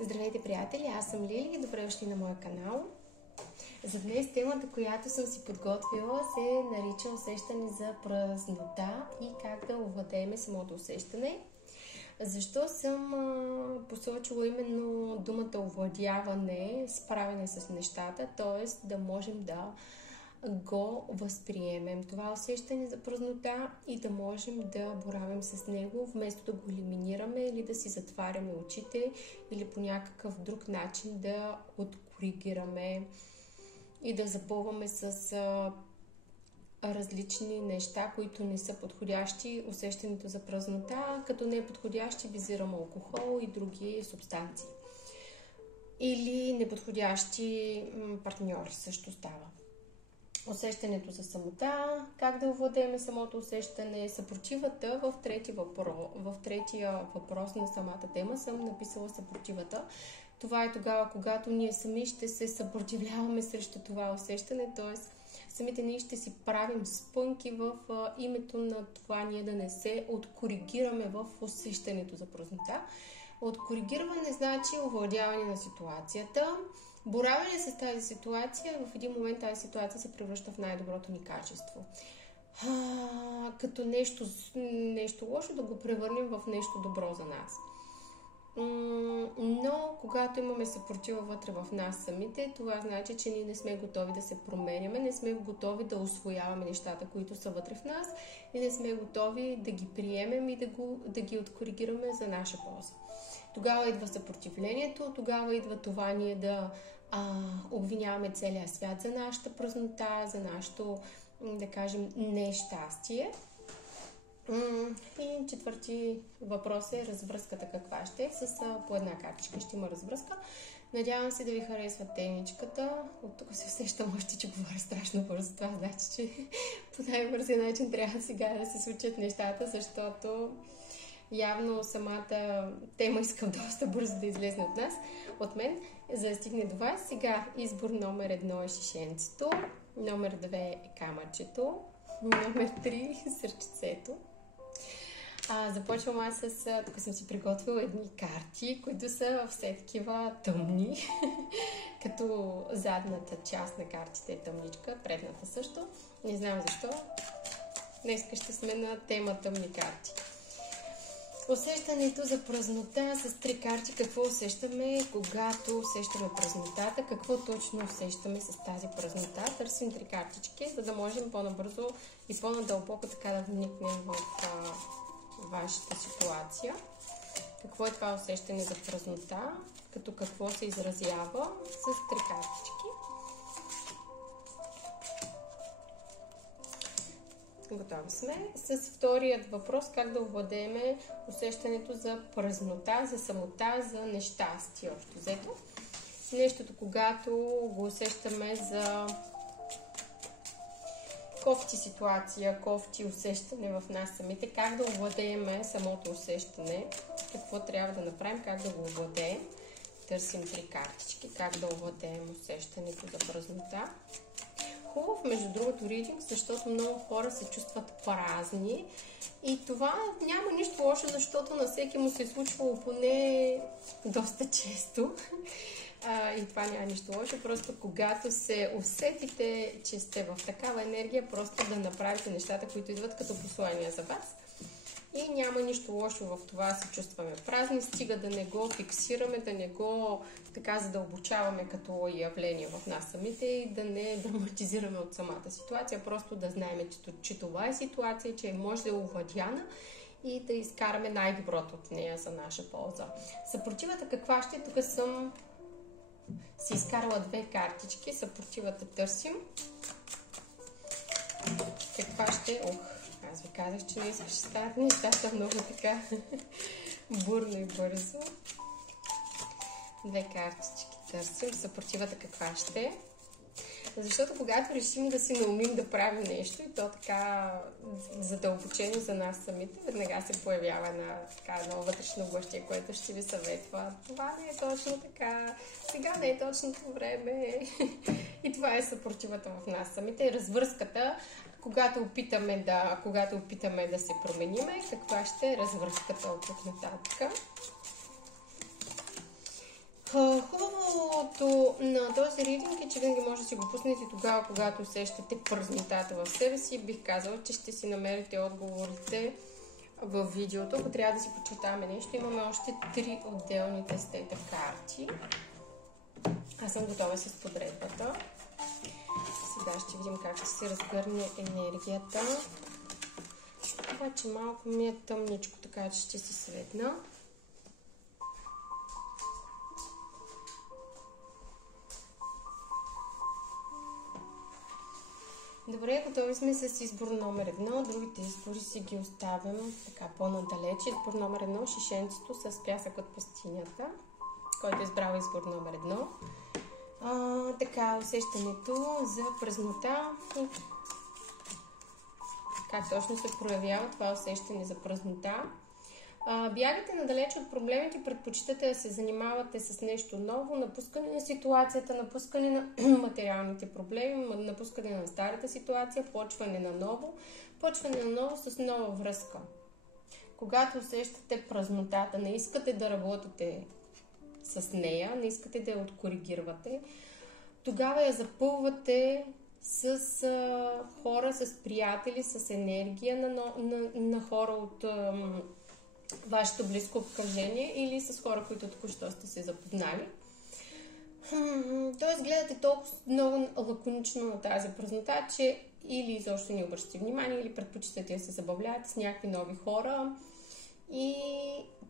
Здравейте, приятели! Аз съм Лили и добре дошли на моя канал. За днес темата, която съм си подготвила, се нарича усещане за празнота и как да овладеем самото усещане. Защо съм посочила именно думата овладяване, справяне с нещата, т.е. да можем да го възприемем това усещане за празнота и да можем да боравим с него, вместо да го елиминираме или да си затваряме очите или по някакъв друг начин да откоригираме и да запълваме с различни неща, които не са подходящи усещането за празнота. Като не е подходящи визирам алкохол и други субстанции. Или неподходящи партньори също става. Усещането за самота, как да овладеем самото усещане, съпротивата в третия въпрос на самата тема съм написала съпротивата. Това е тогава, когато ние сами ще се съпротивляваме срещу това усещане, т.е. самите ние ще си правим спънки в името на това ние да не се откоригираме в усещането за празнота. Откоригиране значи овладяване на ситуацията. Боравене с тази ситуация, в един момент тази ситуация се превръща в най-доброто ни качество. Като нещо лошо да го превърнем в нещо добро за нас. Но когато имаме съпротива вътре в нас самите, това значи, че ние не сме готови да се променяме, не сме готови да усвояваме нещата, които са вътре в нас и не сме готови да ги приемем и да ги откоригираме за наша полза. Тогава идва съпротивлението, тогава идва това ние да обвиняваме целия свят за нашата празнота, за нашето, да кажем, нещастие. И четвърти въпрос е развръзката каква ще е. По една картичка ще има развръзка. Надявам се да ви харесва темичката. От тук се усещам още, че говоря страшно бързо. Това значи, че по най-бързия начин трябва сега да се случат нещата, защото явно самата тема искам доста бързо да излезе от мен, за да стигне до вас. Сега избор номер 1 е шишенцето, номер 2 е камъчето, номер 3 сърчицето. Започвам аз тук съм си приготвила едни карти, които са все такива тъмни, като задната част на картите е тъмничка, предната също. Не знам защо. Днеска ще сме на тема тъмни карти. Усещането за празнота с 3 карти. Какво усещаме, когато усещаме празнотата? Какво точно усещаме с тази празнота? Търсим 3 картички, за да можем по-набързо и по-надълбоко така да вникнем в вашата ситуация. Какво е това усещане за празнота? Като какво се изразява с 3 картички? Готови сме. С вторият въпрос, как да овладеем усещането за празнота, за самота, за нещастие. Общо взето. Нещото, когато го усещаме за кофти ситуация, кофти усещане в нас самите, как да овладеем самото усещане, какво трябва да направим, как да го овладеем. Търсим 3 картички, как да овладеем усещането за празнота. Хубав, между другото, ридинг, защото много хора се чувстват празни и това няма нищо лошо, защото на всеки му се е случвало поне доста често и това няма нищо лошо, просто когато се усетите, че сте в такава енергия, просто да направите нещата, които идват като послания за вас. И няма нищо лошо в това да се чувстваме празни, стига да не го фиксираме, да не го така задълбочаваме като явление в нас самите и да не драматизираме от самата ситуация, просто да знаем, че това е ситуация, че може да е овладяна и да изкараме най-доброто от нея за наша полза. Съпротивата каква ще? Тук съм си изкарала 2 картички, съпротивата търсим. Каква ще? Аз ви казах, че днес ще стават нещата много така бурно и бързо. 2 картички търсим. Съпротивата каква ще е? Защото когато решим да си наумим да правим нещо и то така задълбочено за нас самите, веднага се появява едно вътрешно гласче, което ще ви съветва. Това не е точно така, сега не е точното време. И това е съпротивата в нас самите. Развръзката, когато опитаме да се промениме, каква ще е развръзката от тук нататък. Хубавото на този ридинг е, че винаги може да си го пуснете тогава, когато усещате празнотата в себе си. Бих казала, че ще си намерите отговорите в видеото. Ако трябва да си почитаме нещо, имаме още 3 отделни тестета карти. Аз съм готова с подредбата. Сега ще видим как ще се разгърне енергията. Обаче малко ми е тъмничко, така че ще се светна. Добре, готови сме с избор номер 1. Другите избори си ги оставям така по-надалече. Избор номер 1, шишенцето с пясък от пустинята, който е избрал избор номер 1. Така, усещането за празнота. Как точно се проявява това усещане за празнота. Бягате надалече от проблемите, предпочитате да се занимавате с нещо ново, напускане на ситуацията, напускане на материалните проблеми, напускане на старата ситуация, почване на ново с нова връзка. Когато усещате празнотата, не искате да работите с нея, не искате да я откоригирате, тогава я запълвате с хора, с приятели, с енергия на хора от вашето близко обкръжение или с хора, които току-що сте се запознали. Тоест гледате толкова много лаконично на тази празнота, че или изобщо не обръщате внимание, или предпочитате да се забавлявате с някакви нови хора и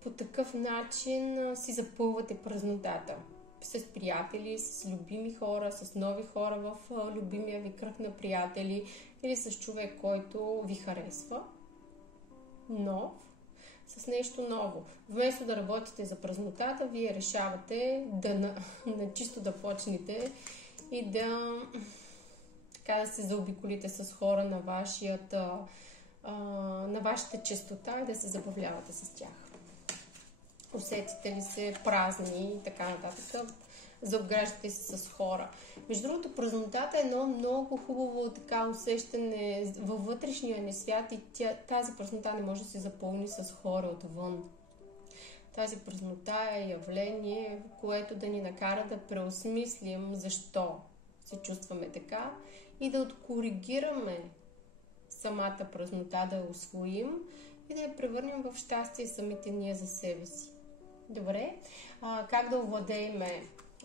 по такъв начин си запълвате празнотата. С приятели, с любими хора, с нови хора в любимия ви кръг на приятели или с човек, който ви харесва. Нов. С нещо ново. Вместо да работите за празнотата, вие решавате да чисто да почнете и да се заобиколите с хора на вашата честота и да се забавлявате с тях. Усетите ли се празни и така нататък, заобграждате се с хора. Между другото, празнотата е едно много хубаво така усещане във вътрешния ни свят и тази празнота не може да се запълни с хора отвън. Тази празнота е явление, което да ни накара да преосмислим защо се чувстваме така и да откоригираме самата празнота, да я усвоим и да я превърнем в щастие самите ние за себе си. Добре, как да овладеем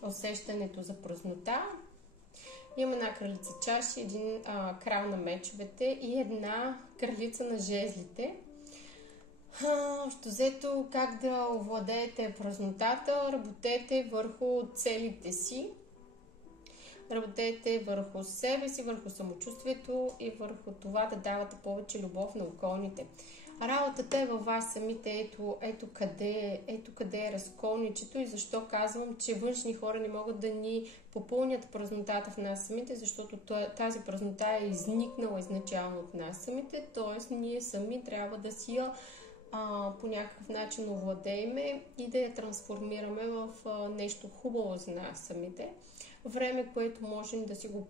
усещането за празнота? Има една кралица чаши, един крал на мечовете и една кралица на жезлите. Общо взето, как да овладеете празнотата? Работете върху целите си. Работете върху себе си, върху самочувствието и върху това да давате повече любов на околните. Работата е във вас самите. Ето къде е разколничето и защо казвам, че външни хора не могат да ни попълнят празнотата в нас самите, защото тази празнота е изникнала изначално от нас самите, т.е. ние сами трябва да си я по някакъв начин овладееме и да я трансформираме в нещо хубаво за нас самите. Време, което можем да си го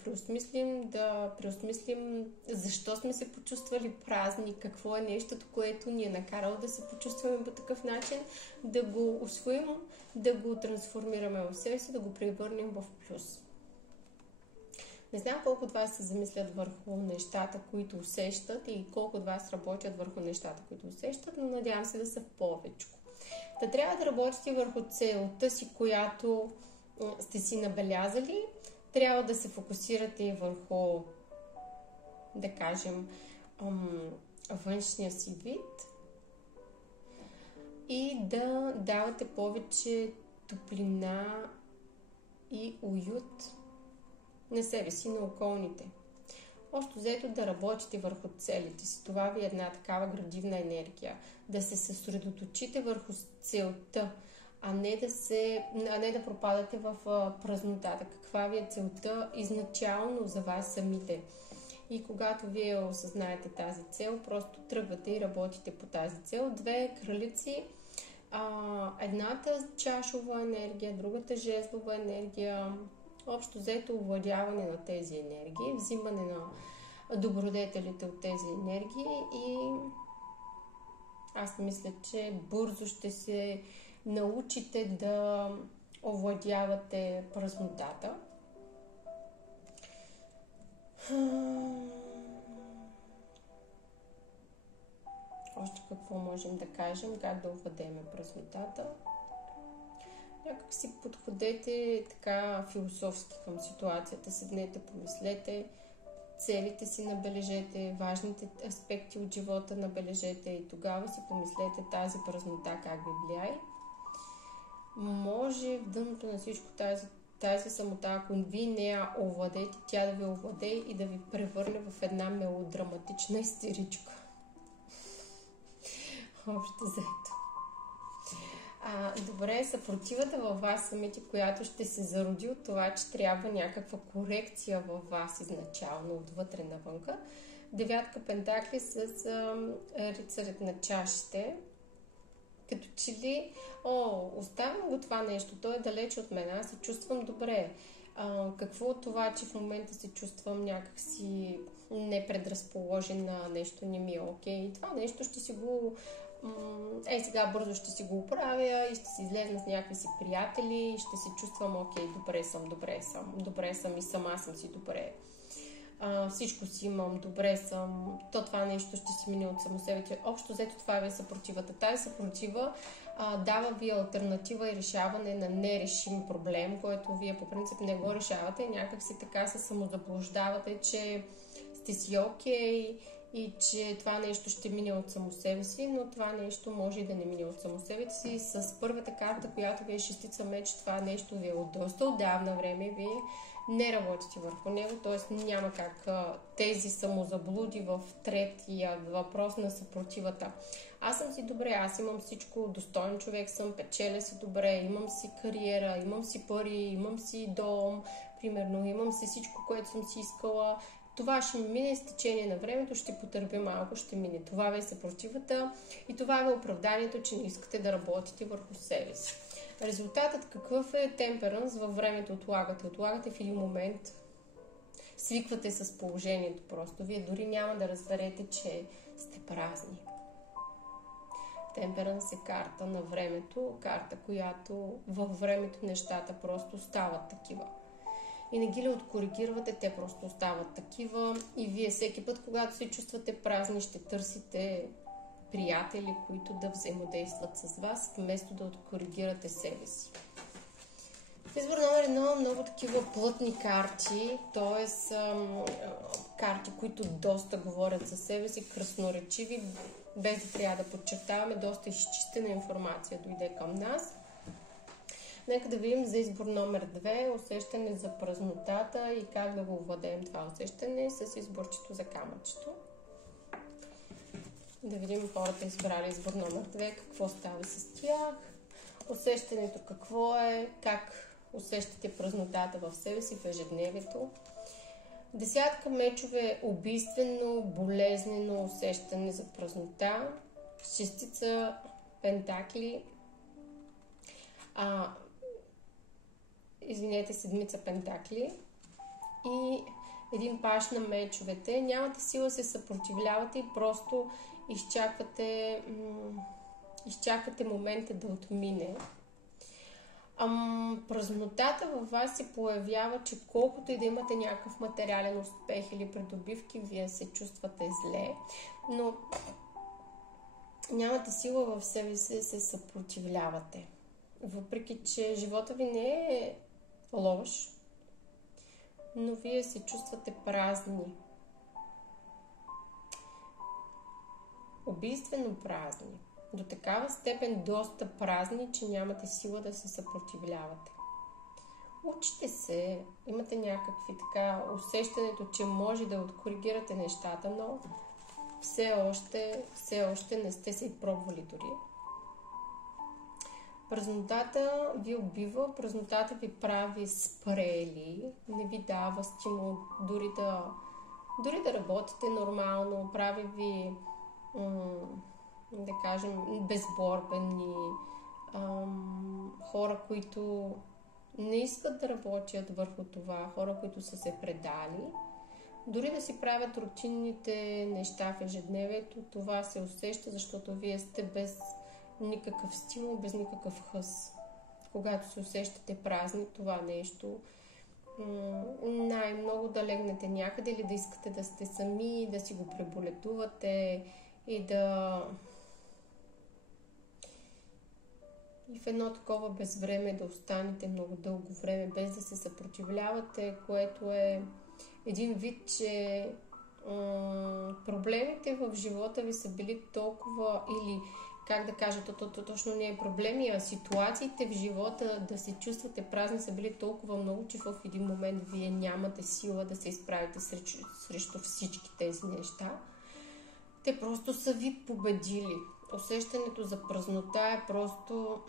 преосмислим защо сме се почувствали празни, какво е нещото, което ни е накарало да се почувстваме по такъв начин, да го усвоим, да го трансформираме в себе си, да го превърнем в плюс. Не знам колко от вас се замислят върху нещата, които усещат и колко от вас работят върху нещата, които усещат, но надявам се да са повечко. Да трябва да работите върху целта си, която сте си набелязали. Трябва да се фокусирате и върху, да кажем, външния си вид и да давате повече топлина и уют на себе си, на околните. Общо взето да работите върху целите си. Това ви е една такава градивна енергия. Да се съсредоточите върху целта, а не да пропадате в празнотата. Каква ви е целта изначално за вас самите. И когато вие осъзнаете тази цел, просто тръгвате и работите по тази цел. Две кралици, едната чашова енергия, другата жезлова енергия, общо взето овладяване на тези енергии, взимане на добродетелите от тези енергии и аз мисля, че бързо ще се научите да овладявате празнотата. Още какво можем да кажем, как да овладеем празнотата. Някак си подходете така философски към ситуацията, седнете, помислете, целите си набележете, важните аспекти от живота набележете и тогава си помислете тази празнота как ви влияе. Може в дъното на всичко тази самота, ако вие не я овладеете, тя да ви овладее и да ви превърне в една мелодраматична истеричка. Общо заето. Добре, съпротивата във вас самите, която ще се зароди от това, че трябва някаква корекция във вас изначално, отвътре навънка. Девятка пентакли с рицарят на чашите. Като че ли, оставям го това нещо, то е далеч от мен, аз се чувствам добре. Какво от това, че в момента се чувствам някакси непредразположен на нещо, не ми е окей. Това нещо ще си го... сега бързо ще си го оправя и ще си излезна с някакви си приятели и ще се чувствам окей, добре съм и сама съм си добре. Всичко си имам, добре съм, това нещо ще си мине от само себе си. Общо взето това ви е съпротивата. Тази съпротива дава ви алтернатива и решаване на нерешим проблем, който вие по принцип не го решавате. Някак си така се самозаблуждавате, че сте си окей и че това нещо ще мине от само себе си, но това нещо може и да не мине от само себе си. С първата карта, която ви е шестица меч, това нещо ви е от доста отдавна време, вие не работите върху него, т.е. няма как тези самозаблуди в третия въпрос на съпротивата. Аз съм си добре, аз имам всичко, достоен човек съм, печеля си добре, имам си кариера, имам си пари, имам си дом, примерно, имам си всичко, което съм си искала. Това ще ми мине с течение на времето, ще потърпя малко, ще мине. Това ви е съпротивата и това ви е оправданието, че не искате да работите върху себе си. Резултатът какъв е? Темперанс във времето отлагате в един момент, свиквате с положението просто. Вие дори няма да разберете, че сте празни. Темперанс е карта на времето, карта, която във времето нещата просто стават такива. И не ги ли откоригирате, те просто остават такива и вие всеки път, когато се чувствате празни, ще търсите приятели, които да взаимодействат с вас, вместо да откоригирате себе си. В избор номер 1 много такива плътни карти, т.е. карти, които доста говорят за себе си, красноречиви, без да трябва да подчертаваме, доста изчистена информация дойде към нас. Нека да видим за избор номер 2, усещане за празнотата и как да го овладеем това усещане с изборчето за камъчето. Да видим хората избрали избор номер 2, какво става с тях, усещането какво е, как усещате празнотата в себе си в ежедневието. Десятка мечове, убийствено, болезнено усещане за празнота, шестица пентакли, седмица пентакли и един паш на мечовете. Нямате сила да се съпротивлявате и просто изчаквате момента да отмине. Празнотата във вас се появява, че колкото и да имате някакъв материален успех или придобивки, вие се чувствате зле, но нямате сила в себе си да се съпротивлявате. Въпреки че живота ви не е лош, но вие се чувствате празни. Убийствено празни. До такава степен доста празни, че нямате сила да се съпротивлявате. Учите се, имате някакви така усещането, че може да откоригирате нещата, но все още не сте се и пробвали дори. Празнотата ви убива, празнотата ви прави спрели, не ви дава стимул дори да работите нормално, прави ви, да кажем, безборбени, хора, които не искат да работят върху това, хора, които са се предали. Дори да си правят рутинните неща в ежедневието, това се усеща, защото вие сте без никакъв стимул, без никакъв хъс. когато се усещате празни, това нещо, най-много да легнете някъде или да искате да сте сами, да си го преболедувате и в едно такова безвреме да останете много дълго време, без да се съпротивлявате, което е един вид, че проблемите в живота ви са били толкова, или как да кажа, точно не е проблеми, а ситуациите в живота да се чувствате празни са били толкова много, че в един момент вие нямате сила да се изправите срещу всички тези неща. Те просто са ви победили. Усещането за празнота е просто...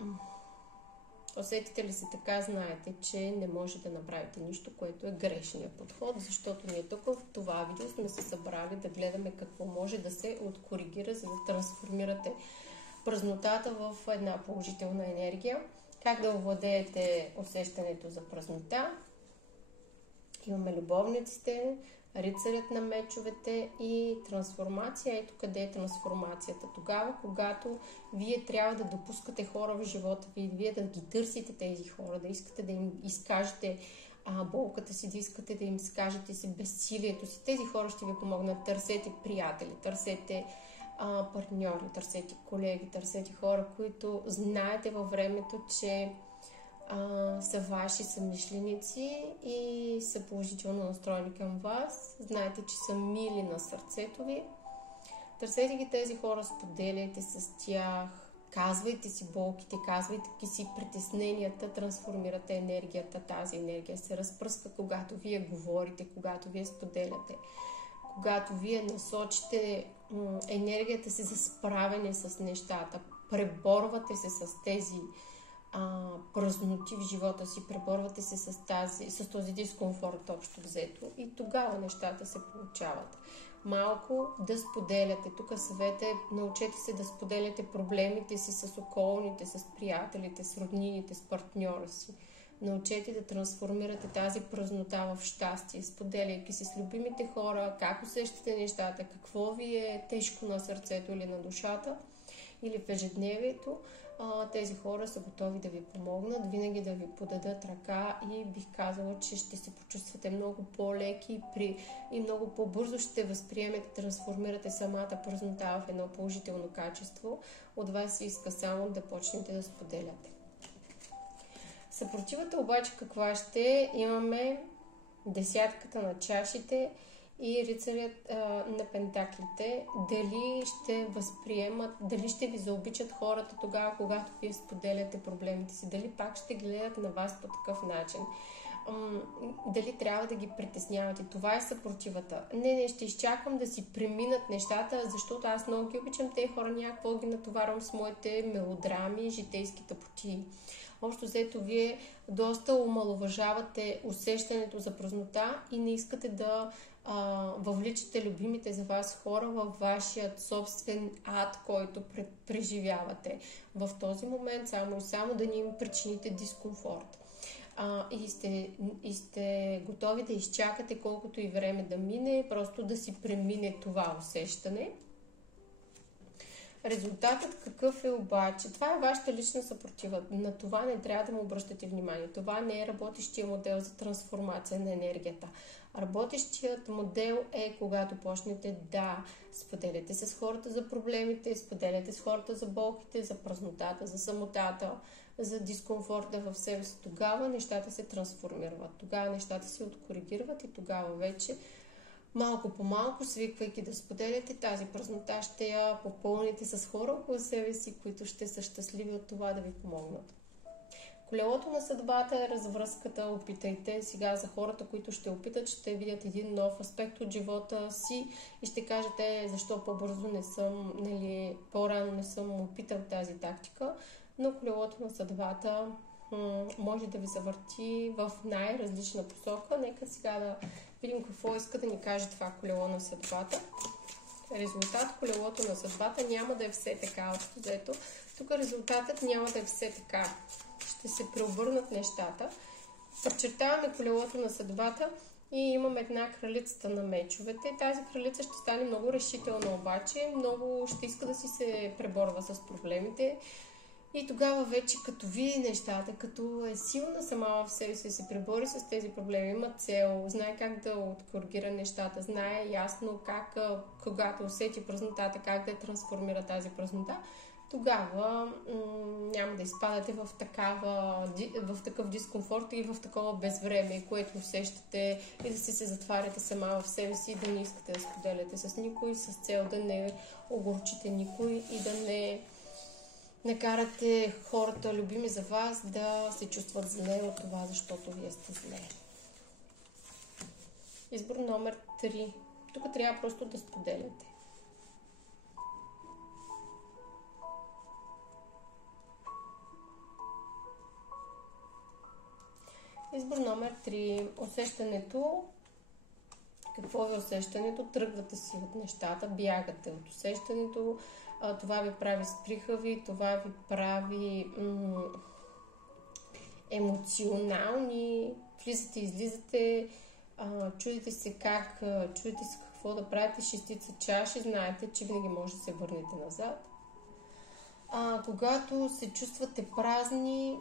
Усетите ли се така, знаете, че не може да направите нищо, което е грешният подход, защото ние тук в това видео сме се събрали да гледаме какво може да се откоригира, за да трансформирате празнотата в една положителна енергия. Как да овладеете усещането за празнота? Имаме любовниците, рицарят на мечовете и трансформация. Ето къде е трансформацията. Тогава, когато вие трябва да допускате хора в живота ви, вие да ги търсите тези хора, да искате да им изкажете болката си, да искате да им изкажете си безсилието си. Тези хора ще ви помогнат. Търсете приятели, търсете партньори, търсете колеги, търсете хора, които знаете във времето, че са ваши съмишленици и са положително настроени към вас. Знаете, че са мили на сърцето ви. Търсете ги тези хора, споделяйте с тях, казвайте си болките, казвайте си притесненията, трансформирате енергията. Тази енергия се разпръска, когато вие говорите, когато вие споделяте, когато вие насочите енергията си за справяне с нещата, преборвате се с тези празноти в живота си, преборвате се с този дискомфорт общо взето и тогава нещата се получават. Малко да споделяте. Тук съвет е, научете се да споделяте проблемите си с околните, с приятелите, с роднините, с партньора си. Научете да трансформирате тази празнота в щастие, споделяйки си с любимите хора, как усещате нещата, какво ви е тежко на сърцето или на душата, или в ежедневието. Тези хора са готови да ви помогнат, винаги да ви подадат ръка и бих казала, че ще се почувствате много по-леки и много по-бързо ще възприемете, трансформирате самата празнота в едно положително качество. От вас се иска само да почнете да споделяте. Съпротивата обаче каква ще? Имаме десятката на чашите и рицарят на пентаклите. Дали ще възприемат, дали ще ви заобичат хората тогава, когато вие споделяте проблемите си, дали пак ще гледат на вас по такъв начин, дали трябва да ги притеснявате. Това е съпротивата. Не, ще изчакам да си преминат нещата, защото аз много ги обичам тези хора, някакво ги натоварвам с моите мелодрами, житейски тъпотии. Общо взето, вие доста омаловажавате усещането за празнота и не искате да въвличате любимите за вас хора във вашият собствен ад, който преживявате в този момент, само и само да ни им причините дискомфорт. И сте готови да изчакате колкото и време да мине, просто да си премине това усещане. Резултатът какъв е обаче? Това е вашата лична съпротива. На това не трябва да му обръщате внимание. Това не е работещия модел за трансформация на енергията. Работещият модел е когато почнете да споделяте с хората за проблемите, споделяте с хората за болките, за празнотата, за самотата, за дискомфорта в себе си. Тогава нещата се трансформират. Тогава нещата се откоригират и тогава вече малко по малко, свиквайки да споделяте тази празнота, ще я попълните с хора около себе си, които ще са щастливи от това да ви помогнат. Колелото на съдбата е развръзката. Опитайте сега за хората, които ще опитат, ще видят един нов аспект от живота си и ще кажете защо по-бързо не съм, по-рано не съм опитал тази тактика, но колелото на съдбата може да ви завърти в най-различна посока. Нека сега да видим какво иска да ни каже това колело на съдбата. Резултат, колелото на съдбата няма да е все така. Общо тук резултатът няма да е все така. Ще се преобърнат нещата. Подчертаваме колелото на съдбата и имаме една кралицата на мечовете. Тази кралица ще стане много решителна обаче, много ще иска да си се преборва с проблемите. И тогава вече като види нещата, като е силна сама в себе си, се пребори с тези проблеми, има цел, знае как да откоригира нещата, знае ясно как, когато усети празнотата, как да я трансформира тази празнота, тогава няма да изпадате в такъв дискомфорт и в такова безвремие, което усещате и да се затваряте сама в себе си и да не искате да споделяте с никой, с цел да не огорчите никой и да не накарате хората, любими за вас, да се чувстват зле от това, защото вие сте зле. Избор номер 3. Тук трябва просто да споделяте. Избор номер 3. Усещането. Какво е усещането? Тръгвате си от нещата, бягате от усещането. Това ви прави сприхави, това ви прави емоционални. Влизате, излизате, чудите се какво да правите, шестица чаши, знаете, че винаги може да се върнете назад. Когато се чувствате празни,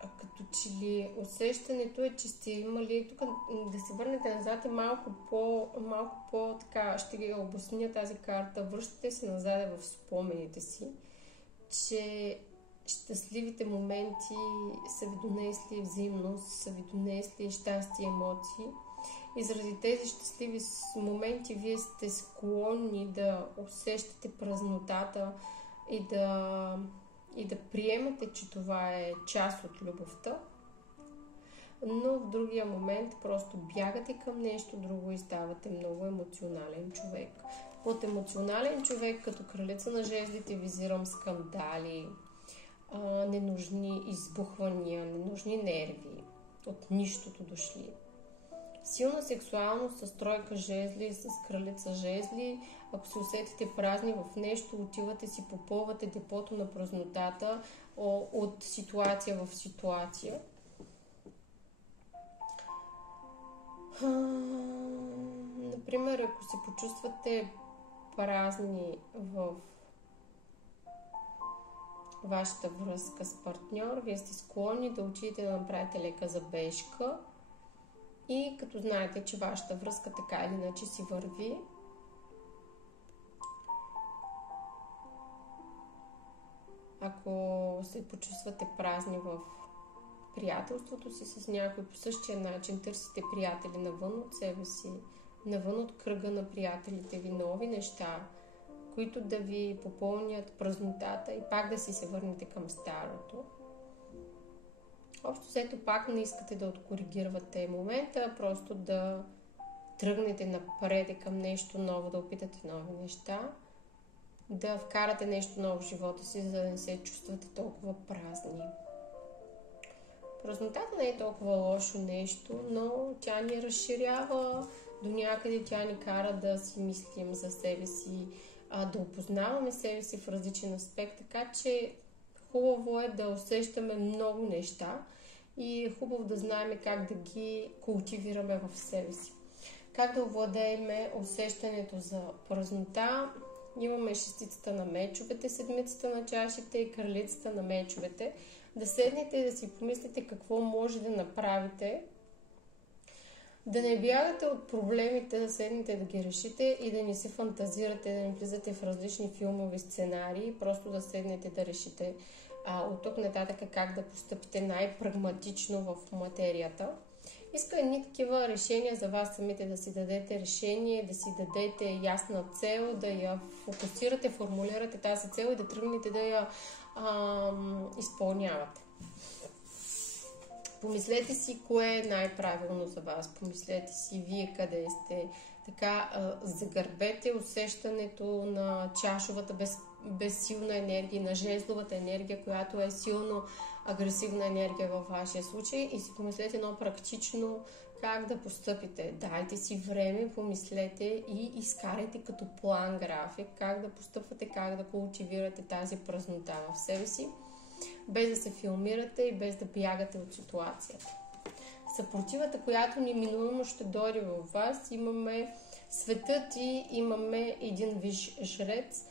като че ли усещането е, че сте имали, тук да се върнете назад е малко по така, ще ги обясня тази карта, връщате се назад в спомените си, че щастливите моменти са ви донесли взаимност, са ви донесли щастие, емоции. И заради тези щастливи моменти вие сте склонни да усещате празнотата и да приемате, че това е част от любовта, но в другия момент просто бягате към нещо друго и ставате много емоционален човек. Под емоционален човек, като кралица на жезлите, визирам скандали, ненужни избухвания, ненужни нерви, от нищото дошли. Силна сексуалност с тройка жезли, с кралица жезли. Ако се усетите празни в нещо, отивате си, попълвате депото на празнотата от ситуация в ситуация. Например, ако се почувствате празни в вашата връзка с партньор, вие сте склонни да отидете да направите лека забежка и като знаете, че вашата връзка така или иначе си върви, ако се почувствате празни в приятелството си с някой по същия начин, търсите приятели навън от себе си, навън от кръга на приятелите ви, нови неща, които да ви попълнят празнотата и пак да си се върнете към старото. Общо взето пак не искате да откоригирате момента, просто да тръгнете напред към нещо ново, да опитате нови неща, да вкарате нещо ново в живота си, за да не се чувствате толкова празни. Празнотата не е толкова лошо нещо, но тя ни разширява, до някъде тя ни кара да си мислим за себе си, да опознаваме себе си в различен аспект, така че хубаво е да усещаме много неща и е хубаво да знаем как да ги култивираме в себе си. Как да овладеем усещането за празнота? Имаме шестицата на мечовете, седмицата на чашите и кралицата на мечовете. Да седнете и да си помислите какво може да направите. Да не бягате от проблемите, да седнете да ги решите и да не се фантазирате, да не влизате в различни филмови сценарии, просто да седнете да решите от тук нататък как да постъпите най-прагматично в материята. Иска едни такива решения за вас самите, да си дадете решение, да си дадете ясна цел, да я фокусирате, формулирате тази цел и да тръгнете да я изпълнявате. Помислете си кое е най-правилно за вас, помислете си вие къде сте, така загърбете усещането на чашовата безсилна енергия, на жезловата енергия, която е силно агресивна енергия във вашия случай и си помислете едно практично как да постъпите. Дайте си време, помислете и изкарайте като план график как да постъпвате, как да култивирате тази празнота в себе си, без да се филмирате и без да бягате от ситуацията. Съпротивата, която неминуемо ще дойде във вас, имаме светът и имаме един висш жрец.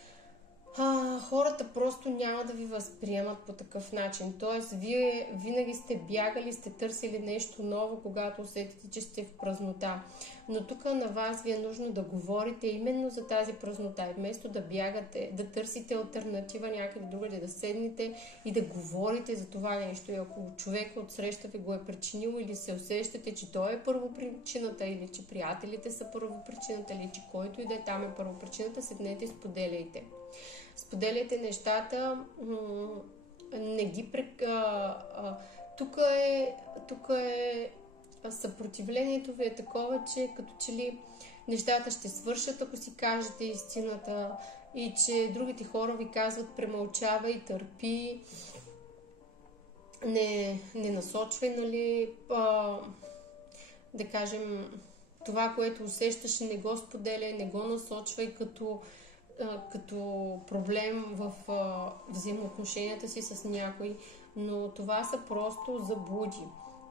Хората просто няма да ви възприемат по такъв начин. Тоест, вие винаги сте бягали, сте търсили нещо ново, когато усетите, че сте в празнота. Но тук на вас ви е нужно да говорите именно за тази празнота. И вместо да бягате, да търсите алтернатива някъде другаде, да седнете и да говорите за това нещо. И ако човек от среща ви го е причинил или се усещате, че той е първопричината, или че приятелите са първопричината, или че който и да е там е първопричината, седнете и споделяйте. Споделяйте нещата, не ги тук е съпротивлението ви е такова, че като че ли нещата ще свършат, ако си кажете истината, и че другите хора ви казват премълчавай, търпи, не насочвай, нали, да кажем, това, което усещаш, не го споделяй, не го насочвай като проблем в взаимоотношенията си с някой, но това са просто заблуди.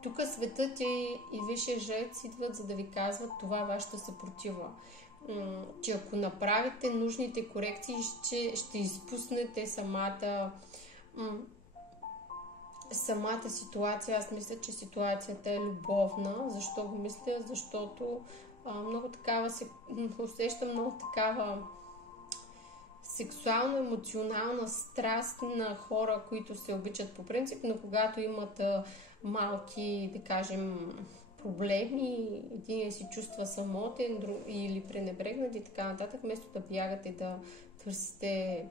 Тук светът и висшия жрец идват, за да ви казват това вашата съпротива. Че ако направите нужните корекции, ще изпуснете самата ситуация. Аз мисля, че ситуацията е любовна. Защо го мисля? Защото много такава се усещам, много такава сексуално-емоционална страст на хора, които се обичат по принцип, но когато имат малки, да кажем, проблеми, един се чувства самотен или пренебрегнат и така нататък, вместо да бягате да търсите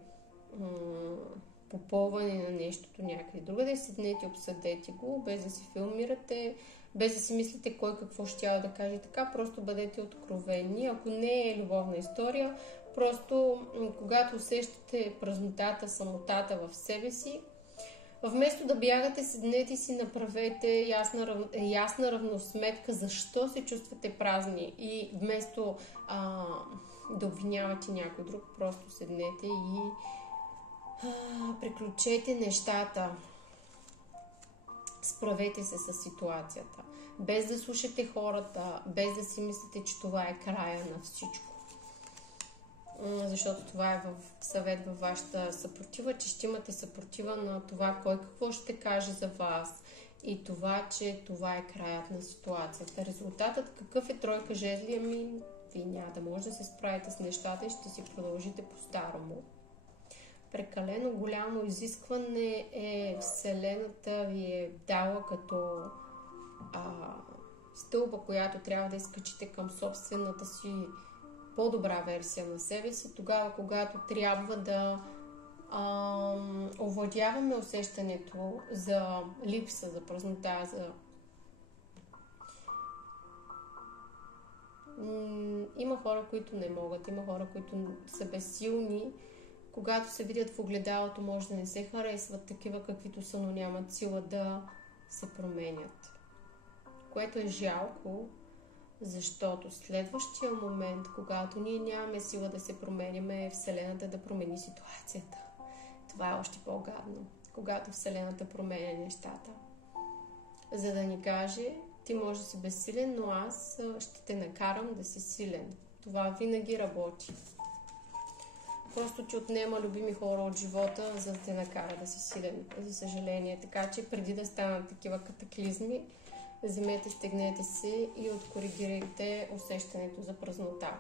попълване на нещото някъде другаде, седнете, обсъдете го, без да се филмирате, без да си мислите кой какво ще да каже така, просто бъдете откровени. Ако не е любовна история, просто когато усещате празнотата, самотата в себе си, вместо да бягате, седнете и си направете ясна равносметка защо се чувствате празни и вместо да обвинявате някой друг, просто седнете и приключете нещата. Справете се с ситуацията. Без да слушате хората, без да си мислите, че това е края на всичко. Защото това е съвет във вашата съпротива, че ще имате съпротива на това кой какво ще каже за вас и това, че това е краят на ситуацията. Резултатът какъв е тройка жезли? Вие няма да може да се справите с нещата и ще си продължите по-старому. Прекалено голямо изискване е Вселената ви е дала като стълба, която трябва да изкачите към собствената си по-добра версия на себе си, тогава, когато трябва да овладяваме усещането за липса, за празнота, Има хора, които не могат, има хора, които са безсилни. Когато се видят в огледалото, може да не се харесват такива, каквито са, но нямат сила да се променят. Което е жалко, защото следващия момент, когато ние нямаме сила да се променяме, е Вселената да промени ситуацията. Това е още по-гадно, когато Вселената променя нещата. За да ни каже, ти може да си безсилен, но аз ще те накарам да си силен. Това винаги работи. Просто, че отнема любими хора от живота, за да те накара да си силен, за съжаление. Така че преди да станат такива катаклизми, вземете, стегнете се и откоригирайте усещането за празнота.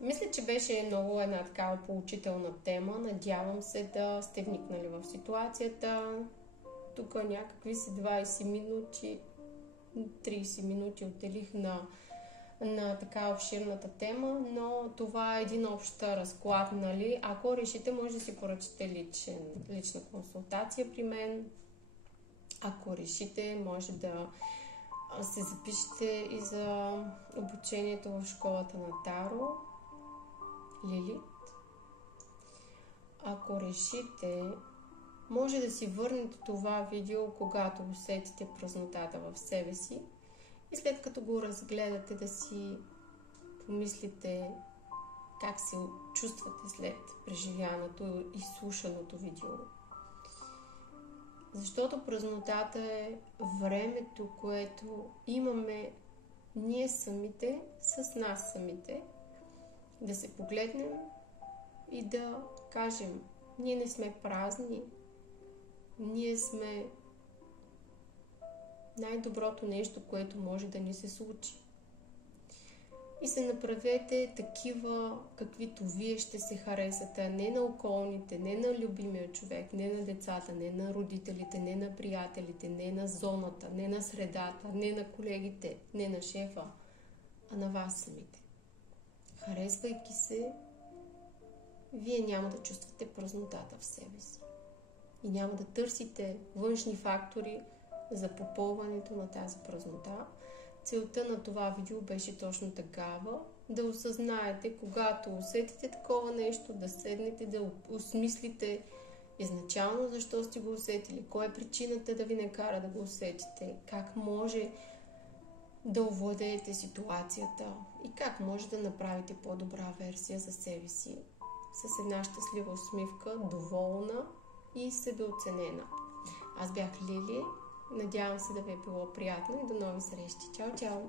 Мисля, че беше много една такава поучителна тема. Надявам се да сте вникнали в ситуацията. Тук някакви си 20 минути, 30 минути отделих на така обширната тема, но това е един общ разклад, нали? Ако решите, може да си поръчате лична консултация при мен. Ако решите, може да се запишете и за обучението в школата на Таро, Лилит. Ако решите, може да си върнете това видео, когато усетите празнотата в себе си и след като го разгледате, да си помислите как се чувствате след преживяното и слушаното видео. Защото празнотата е времето, което имаме ние самите с нас самите, Да се погледнем и да кажем, ние не сме празни, ние сме най-доброто нещо, което може да ни се случи. И се направете такива, каквито вие ще се харесате, а не на околните, не на любимия човек, не на децата, не на родителите, не на приятелите, не на зоната, не на средата, не на колегите, не на шефа, а на вас самите. Харесвайки се, вие няма да чувствате празнотата в себе си. И няма да търсите външни фактори за попълването на тази празнота. Целта на това видео беше точно такава, да осъзнаете, когато усетите такова нещо, да седнете, да осмислите изначално защо сте го усетили, кой е причината да ви накара да го усетите, как може да овладеете ситуацията и как може да направите по-добра версия за себе си с една щастлива усмивка, доволна и себеоценена. Аз бях Лили. Надявам се да ви е било приятно и до нови срещи. Чао, чао!